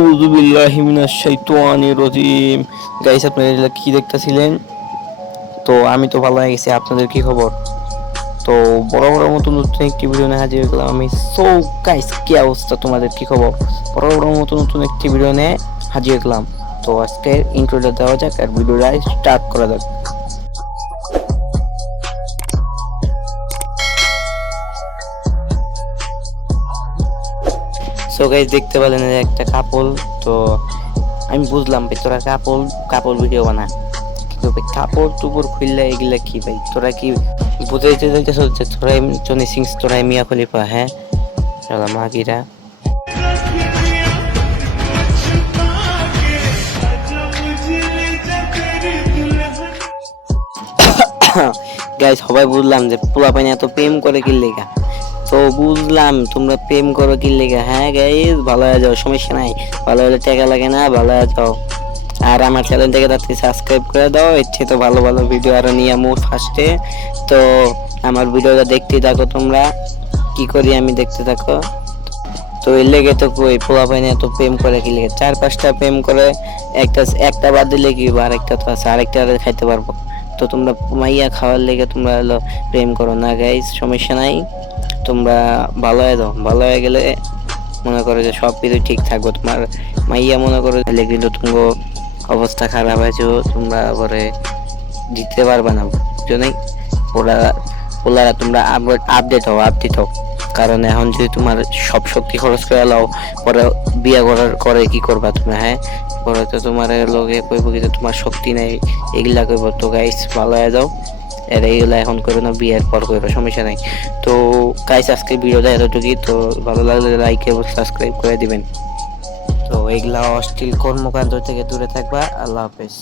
আউযু বিল্লাহি মিনাশ শাইতানির রাজিম। গাইস, আপনারা এগুলা কি দেখতেছিলেন? তো আমি তো ভালো হয়ে গেছি, আপনাদের কি খবর? তো বড় বড় মতন নতুন একটি ভিডিও নিয়ে হাজির হলাম আমি। সো গাইস, কি অবস্থা, তোমাদের কি খবর? বড় বড় মতন নতুন একটি ভিডিও নিয়ে হাজির হলাম। তো আজকে ইন্ট্রোটা দেওয়া যাক আর ভিডিওটা স্টার্ট করা যাক। সো গাইস, দেখতে পেলেন একটা কাপল। তো আমি বুঝলাম ভাই তোরা কাপল কাপল ভিডিও বানা, কিন্তু ভাই কাপড় টুপড় খুললে এগুলা কি ভাই? তোরা কি বুঝাইতে চাইতেছ যে তোরা জনি সিংস, তোরা মিয়া খলিফা? হ্যাঁ শালা মাগিরা। গাইস, সবাই বুঝলাম যে পোলা পাইনা এত প্রেম করে কি লেগা। তো বুঝলাম তোমরা প্রেম করো কি লেগা। হ্যাঁ গাইস, ভালো হয়ে যাও, সমস্যা নাই। ভালো হলে টাকা লাগে না, ভালো হয়ে যাও। আর আমার চ্যানেলটাকে তাড়াতাড়ি সাবস্ক্রাইব করে দাও, এর তো ভালো ভালো ভিডিও আরো নিয়ে আমু ফার্স্টে। তো আমার ভিডিওটা দেখতে থাকো, তোমরা কি করি আমি দেখতে থাকো। তো এর লেগে তো কই পোলা পাইনা এত প্রেম করে কি লেগে, 4-5টা প্রেম করে একটা একটা বাদ দিলে কি আরেকটা তো আছে, আরেকটা খাইতে পারবো। তো তোমরা মাইয়া খাওয়ার লেগে তোমরা হলো প্রেম করো না গাইস, সমস্যা নাই। তোমরা ভালো হয়ে যাও, ভালো হয়ে গেলে মনে করো যে সব কিছু ঠিক থাকবো। তোমার মাইয়া মনে করো তাহলে কিন্তু তোমার অবস্থা খারাপ হয়েছে, তোমরা পরে দিতে পারবে না, বুঝছো নাই? ওরা ওলারা তোমরা আপডেট হও, আপডেট হও। কারণ এখন যদি তোমার সব শক্তি খরচ করে লাও, পরে বিয়ে করার করে কি করবা তুমি? হ্যাঁ, পরে তো তোমার লোকে কইব কি যে তোমার শক্তি নাই, এগুলা কইব। তো গাইস, ভালো হয়ে যাও। এর এইগুলা এখন করো না, বিয়ের পর করো, সমস্যা নাই। তো গাইস, আজকে ভিডিওটা এতটুকুই। তো ভালো লাগলে লাইক এবং সাবস্ক্রাইব করে দিবেন। তো এইগুলা অশ্লীল কর্মকাণ্ড থেকে দূরে থাকবা। আল্লাহ হাফেজ।